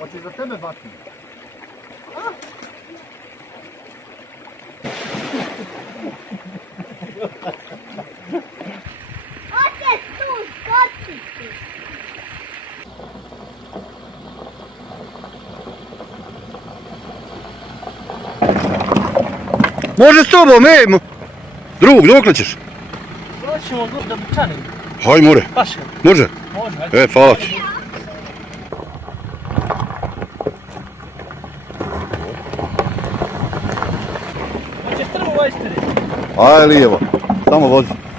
Hoćeš za tebe vatni? Otac tu, skočiti. Može s tobom, drug, dokle ćeš? Doćemo do Bučanin. Haj, more. Paše. Može? Može, ajde. Hvala ti. Hoće strmu vajsteri. Aj, lijevo. Samo vozi.